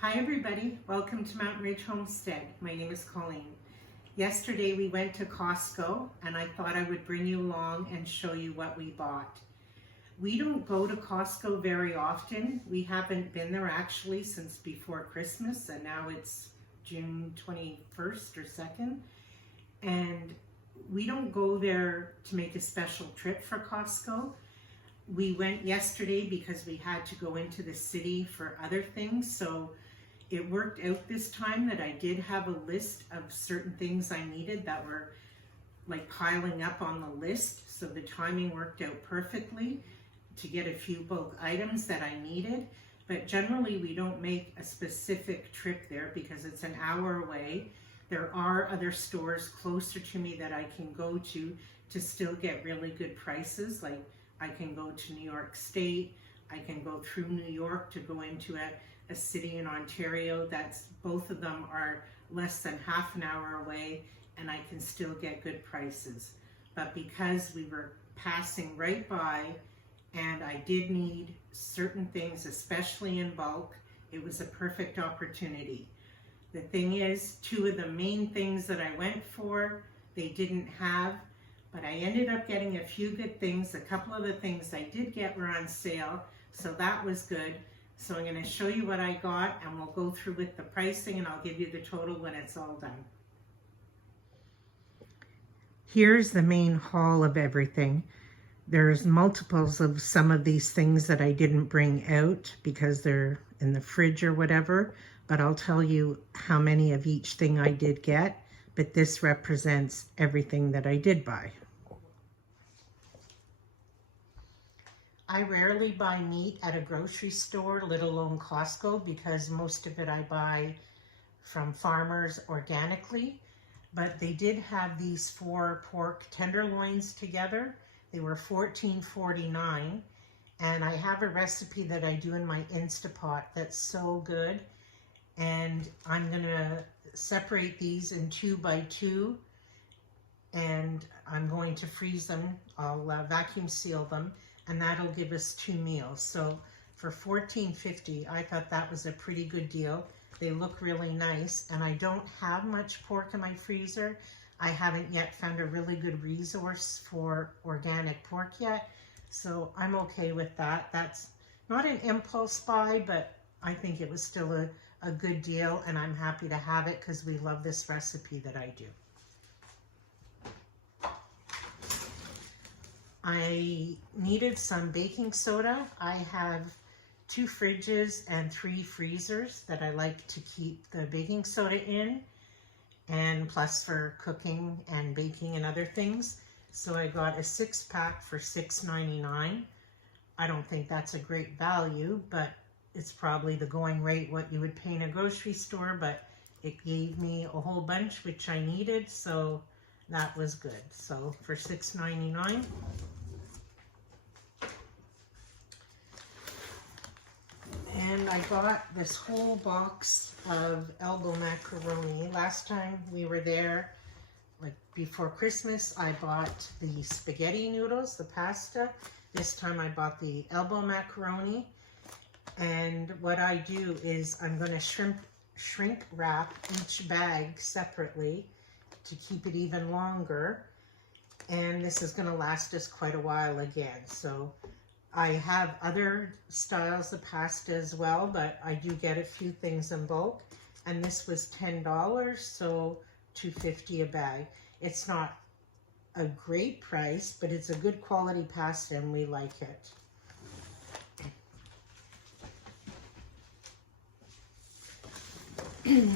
Hi everybody, welcome to Mountain Ridge Homestead. My name is Colleen. Yesterday we went to Costco and I thought I would bring you along and show you what we bought. We don't go to Costco very often. We haven't been there actually since before Christmas, and now it's June 21st or 2nd. And we don't go there to make a special trip for Costco. We went yesterday because we had to go into the city for other things, so it worked out this time that I did have a list of certain things I needed that were like piling up on the list, so the timing worked out perfectly to get a few bulk items that I needed. But generally we don't make a specific trip there because it's an hour away. There are other stores closer to me that I can go to still get really good prices. Like I can go to New York State, I can go through New York to go into a city in Ontario. Both of them are less than half an hour away, and I can still get good prices. But because we were passing right by and I did need certain things, especially in bulk, it was a perfect opportunity. The thing is, two of the main things that I went for, they didn't have, but I ended up getting a few good things. A couple of the things I did get were on sale, so that was good. So I'm going to show you what I got, and we'll go through with the pricing, and I'll give you the total when it's all done. Here's the main haul of everything. There's multiples of some of these things that I didn't bring out because they're in the fridge or whatever, but I'll tell you how many of each thing I did get, but this represents everything that I did buy. I rarely buy meat at a grocery store, let alone Costco, because most of it I buy from farmers organically. But they did have these 4 pork tenderloins together. They were $14.49, and I have a recipe that I do in my Instapot that's so good. And I'm gonna separate these in 2 by 2, and I'm going to freeze them. I'll vacuum seal them, and that'll give us 2 meals. So for $14.50, I thought that was a pretty good deal. They look really nice, and I don't have much pork in my freezer. I haven't yet found a really good resource for organic pork yet, so I'm okay with that. That's not an impulse buy, but I think it was still a good deal, and I'm happy to have it because we love this recipe that I do. I needed some baking soda. I have 2 fridges and 3 freezers that I like to keep the baking soda in, and plus for cooking and baking and other things. So I got a 6-pack for $6.99. I don't think that's a great value, but it's probably the going rate what you would pay in a grocery store, but it gave me a whole bunch which I needed, so that was good. So for $6.99. And I got this whole box of elbow macaroni. Last time we were there, like before Christmas, I bought the spaghetti noodles, the pasta. This time I bought the elbow macaroni. And what I do is I'm going to shrink wrap each bag separately to keep it even longer. And this is going to last us quite a while again. So I have other styles of pasta as well, but I do get a few things in bulk. And this was $10, so $2.50 a bag. It's not a great price, but it's a good quality pasta and we like it.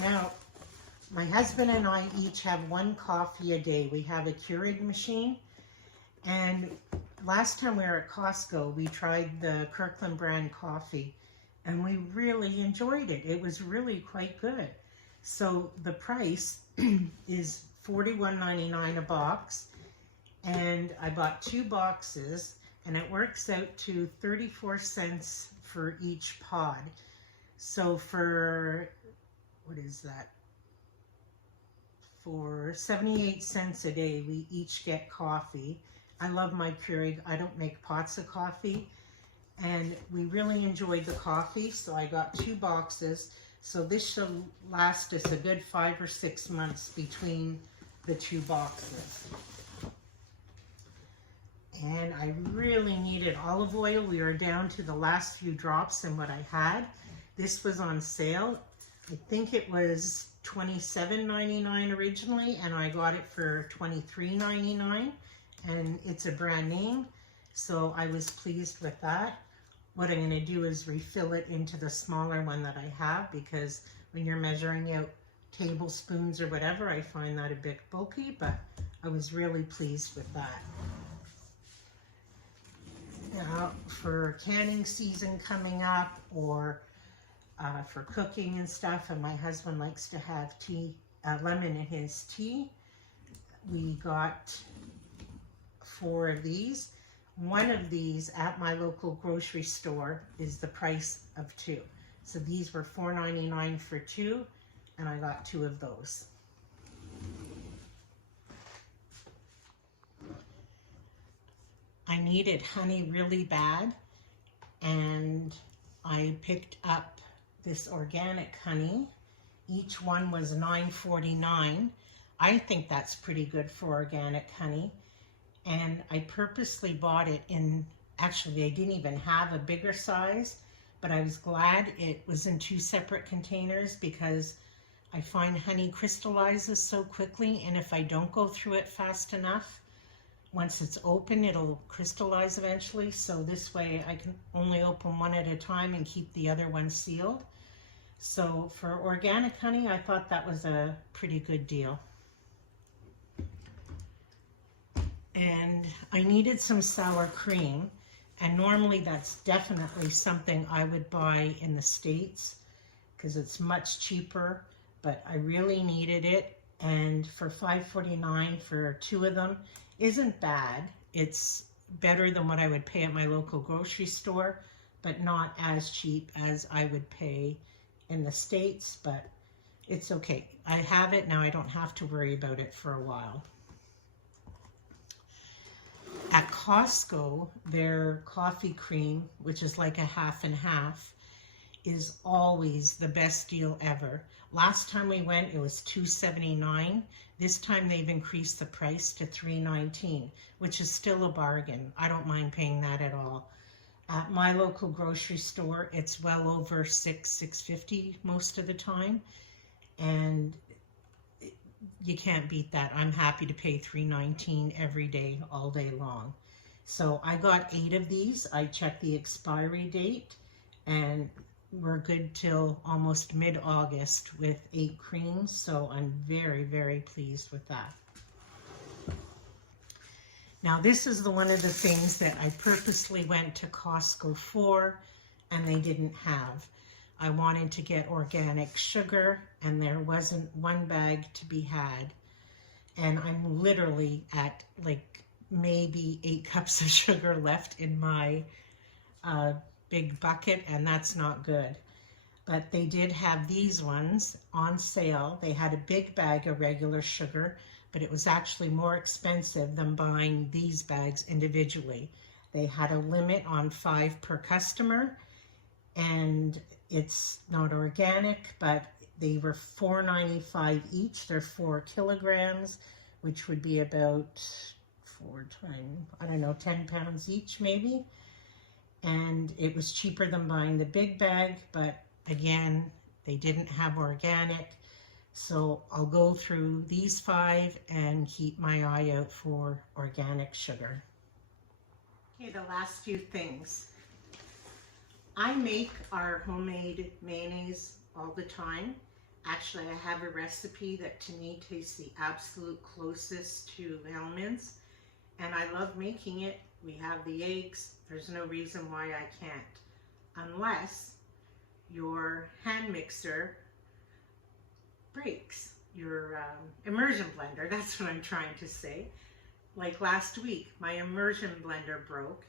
Now, my husband and I each have 1 coffee a day. We have a Keurig machine, and last time we were at Costco, we tried the Kirkland brand coffee, and we really enjoyed it. It was really quite good. So the price is $41.99 a box, and I bought 2 boxes, and it works out to 34 cents for each pod. So for, what is that? For 78 cents a day, we each get coffee. I love my Keurig. I don't make pots of coffee, and we really enjoyed the coffee, so I got 2 boxes. So this should last us a good 5 or 6 months between the 2 boxes. And I really needed olive oil. We were down to the last few drops in what I had. This was on sale. I think it was $27.99 originally, and I got it for $23.99, and it's a brand name, so I was pleased with that. What I'm going to do is refill it into the smaller one that I have, because when you're measuring out tablespoons or whatever, I find that a bit bulky, but I was really pleased with that. Now, for canning season coming up, or for cooking and stuff, and my husband likes to have tea, lemon in his tea, we got 4 of these. One of these at my local grocery store is the price of 2. So these were $4.99 for 2, and I got 2 of those. I needed honey really bad, and I picked up this organic honey. Each one was $9.49. I think that's pretty good for organic honey. And I purposely bought it in, actually I didn't even have a bigger size, but I was glad it was in 2 separate containers, because I find honey crystallizes so quickly, and if I don't go through it fast enough, once it's open, it'll crystallize eventually. So this way I can only open one at a time and keep the other one sealed. So for organic honey, I thought that was a pretty good deal. And I needed some sour cream, and normally that's definitely something I would buy in the States because it's much cheaper, but I really needed it, and for $5.49 for 2 of them isn't bad. It's better than what I would pay at my local grocery store, but not as cheap as I would pay in the States, but it's okay. I have it now. I don't have to worry about it for a while. At Costco, their coffee cream, which is like a half and half, is always the best deal ever. Last time we went, it was $2.79. This time they've increased the price to $3.19, which is still a bargain. I don't mind paying that at all. At my local grocery store, it's well over $6.50 most of the time, and you can't beat that. I'm happy to pay $3.19 every day, all day long. So I got 8 of these. I checked the expiry date, and we're good till almost mid-August with 8 creams. So I'm very, very pleased with that. Now this is one of the things that I purposely went to Costco for, and they didn't have. I wanted to get organic sugar, and there wasn't 1 bag to be had. And I'm literally at like maybe 8 cups of sugar left in my big bucket, and that's not good. But they did have these ones on sale. They had a big bag of regular sugar, but it was actually more expensive than buying these bags individually. They had a limit on 5 per customer, and it's not organic, but they were $4.95 each. They're 4 kilograms, which would be about 4 times, I don't know, 10 pounds each maybe. And it was cheaper than buying the big bag, but again, they didn't have organic. So I'll go through these 5 and keep my eye out for organic sugar. Okay, the last few things. I make our homemade mayonnaise all the time. Actually, I have a recipe that to me tastes the absolute closest to Hellmann's, and I love making it. We have the eggs. There's no reason why I can't, unless your hand mixer breaks, your immersion blender. That's what I'm trying to say. Like last week, my immersion blender broke,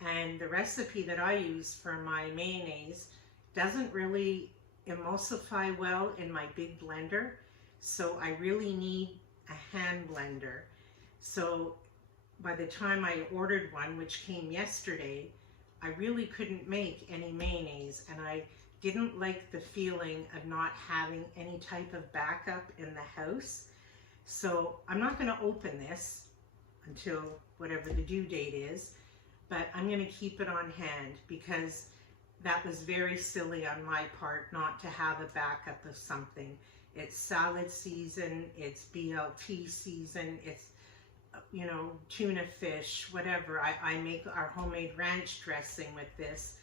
and the recipe that I use for my mayonnaise doesn't really emulsify well in my big blender, so I really need a hand blender. So by the time I ordered one, which came yesterday, I really couldn't make any mayonnaise, and I didn't like the feeling of not having any type of backup in the house. So I'm not going to open this until whatever the due date is, but I'm going to keep it on hand because that was very silly on my part not to have a backup of something. It's salad season, it's BLT season, it's, you know, tuna fish, whatever. I make our homemade ranch dressing with this,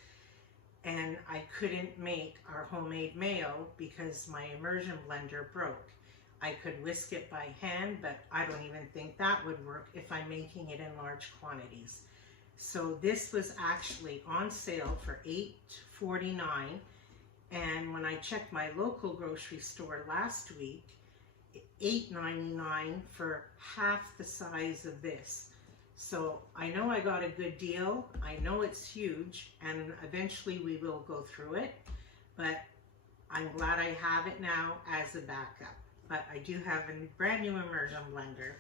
and I couldn't make our homemade mayo because my immersion blender broke. I could whisk it by hand, but I don't even think that would work if I'm making it in large quantities. So this was actually on sale for $8.49, and when I checked my local grocery store last week, $8.99 for half the size of this. So I know I got a good deal. I know it's huge, and eventually we will go through it, but I'm glad I have it now as a backup. But I do have a brand new immersion blender.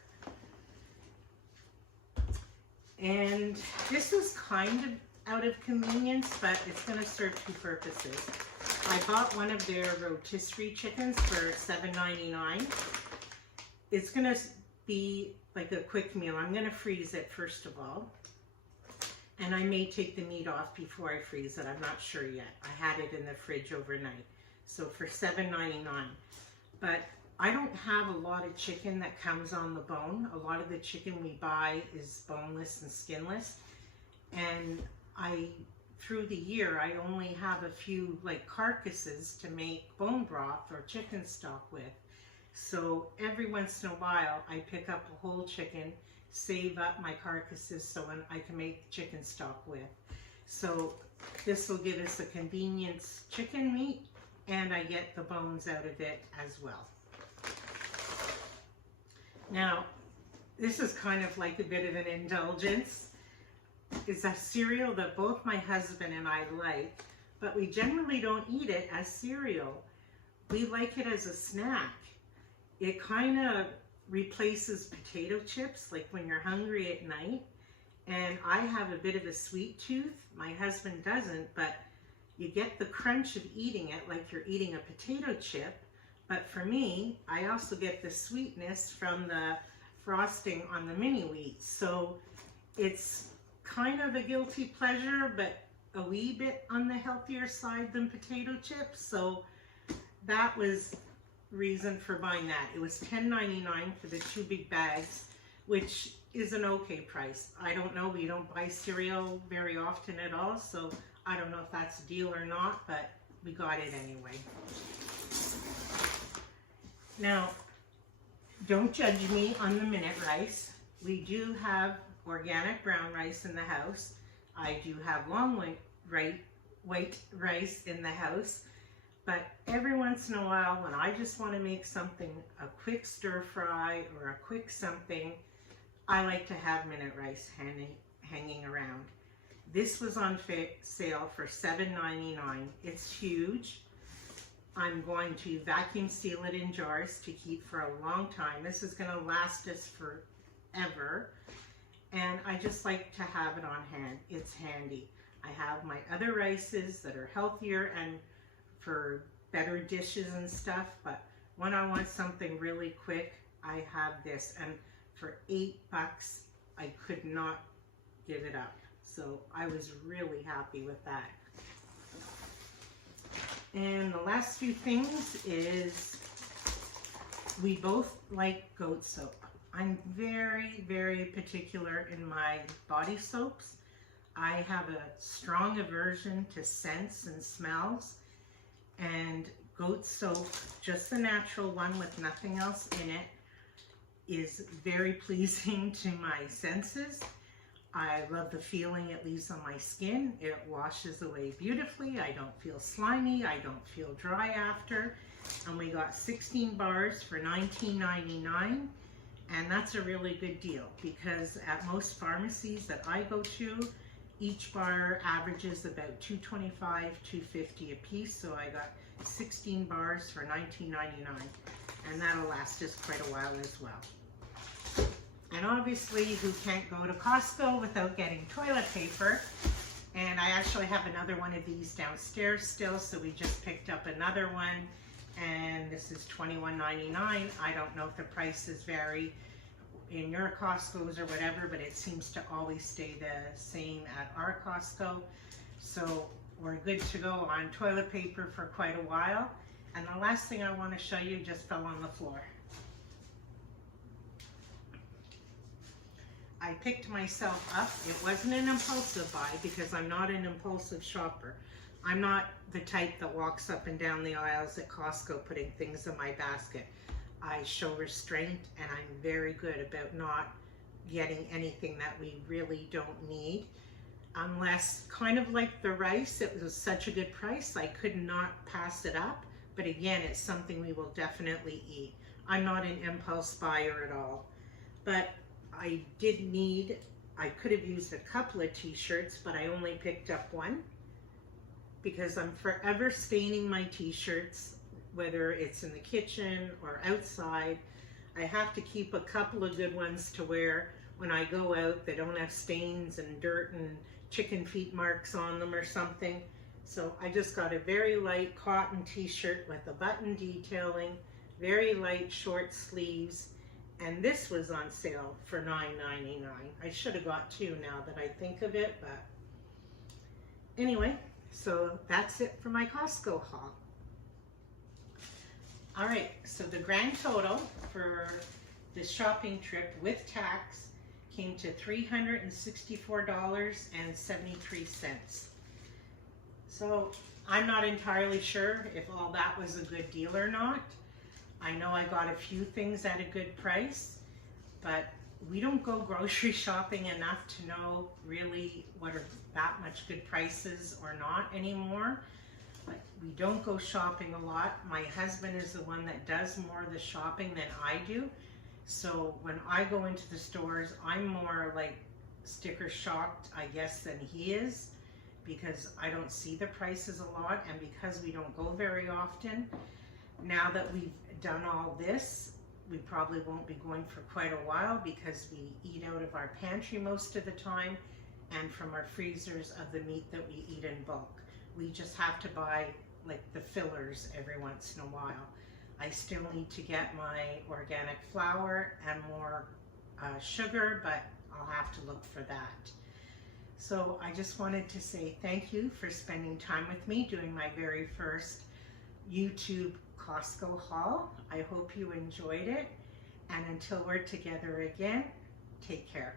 And this is kind of out of convenience, but it's going to serve two purposes. I bought one of their rotisserie chickens for $7.99. It's going to be like a quick meal. I'm going to freeze it first of all. And I may take the meat off before I freeze it. I'm not sure yet. I had it in the fridge overnight. So for $7.99. But I don't have a lot of chicken that comes on the bone. A lot of the chicken we buy is boneless and skinless. And through the year, I only have a few like carcasses to make bone broth or chicken stock with. So every once in a while, I pick up a whole chicken, save up my carcasses so I can make chicken stock with. So this will give us a convenience chicken meat, and I get the bones out of it as well. Now, this is kind of like a bit of an indulgence. It's a cereal that both my husband and I like, but we generally don't eat it as cereal. We like it as a snack. It kind of replaces potato chips, like when you're hungry at night. And I have a bit of a sweet tooth. My husband doesn't, but you get the crunch of eating it like you're eating a potato chip. But for me, I also get the sweetness from the frosting on the mini wheats. So it's kind of a guilty pleasure, but a wee bit on the healthier side than potato chips. So that was reason for buying that. It was $10.99 for the 2 big bags, which is an okay price. I don't know, we don't buy cereal very often at all, so I don't know if that's a deal or not, but we got it anyway. Now, don't judge me on the minute rice. We do have organic brown rice in the house. I do have long white rice in the house. But every once in a while, when I just want to make something, a quick stir fry or a quick something, I like to have minute rice hanging around. This was on sale for $7.99. It's huge. I'm going to vacuum seal it in jars to keep for a long time. This is going to last us forever. And I just like to have it on hand. It's handy. I have my other rices that are healthier and for better dishes and stuff, but when I want something really quick, I have this, and for $8, I could not give it up. So I was really happy with that. And the last few things is we both like goat soap. I'm very, very particular in my body soaps. I have a strong aversion to scents and smells. And goat soap, just the natural one with nothing else in it, is very pleasing to my senses. I love the feeling it leaves on my skin. It washes away beautifully. I don't feel slimy. I don't feel dry after. And we got 16 bars for $19.99. And that's a really good deal because at most pharmacies that I go to, each bar averages about $2.25, $2.50 a piece, so I got 16 bars for $19.99, and that'll last us quite a while as well. And obviously, who can't go to Costco without getting toilet paper? And I actually have another one of these downstairs still, so we just picked up another one. And this is $21.99. I don't know if the prices vary in your Costco's or whatever, but it seems to always stay the same at our Costco. So we're good to go on toilet paper for quite a while. And the last thing I want to show you just fell on the floor. I picked myself up. It wasn't an impulsive buy because I'm not an impulsive shopper. I'm not the type that walks up and down the aisles at Costco putting things in my basket. I show restraint, and I'm very good about not getting anything that we really don't need. Unless, kind of like the rice, it was such a good price, I could not pass it up. But again, it's something we will definitely eat. I'm not an impulse buyer at all. But I could have used a couple of t-shirts, but I only picked up one because I'm forever staining my t-shirts, whether it's in the kitchen or outside. I have to keep a couple of good ones to wear when I go out. They don't have stains and dirt and chicken feet marks on them or something. So I just got a very light cotton t-shirt with a button detailing, very light short sleeves. And this was on sale for $9.99. I should have got two now that I think of it, but anyway, so that's it for my Costco haul. All right, so the grand total for this shopping trip with tax came to $364.73. So I'm not entirely sure if all that was a good deal or not. I know I got a few things at a good price, but we don't go grocery shopping enough to know really what are that much good prices or not anymore. But we don't go shopping a lot. My husband is the one that does more of the shopping than I do. So when I go into the stores, I'm more like sticker shocked, I guess, than he is, because I don't see the prices a lot, and because we don't go very often. Now that we've done all this, we probably won't be going for quite a while because we eat out of our pantry most of the time and from our freezers of the meat that we eat in bulk. We just have to buy like the fillers every once in a while. I still need to get my organic flour and more sugar, but I'll have to look for that. So I just wanted to say thank you for spending time with me doing my very first YouTube Costco haul. I hope you enjoyed it, and until we're together again, take care.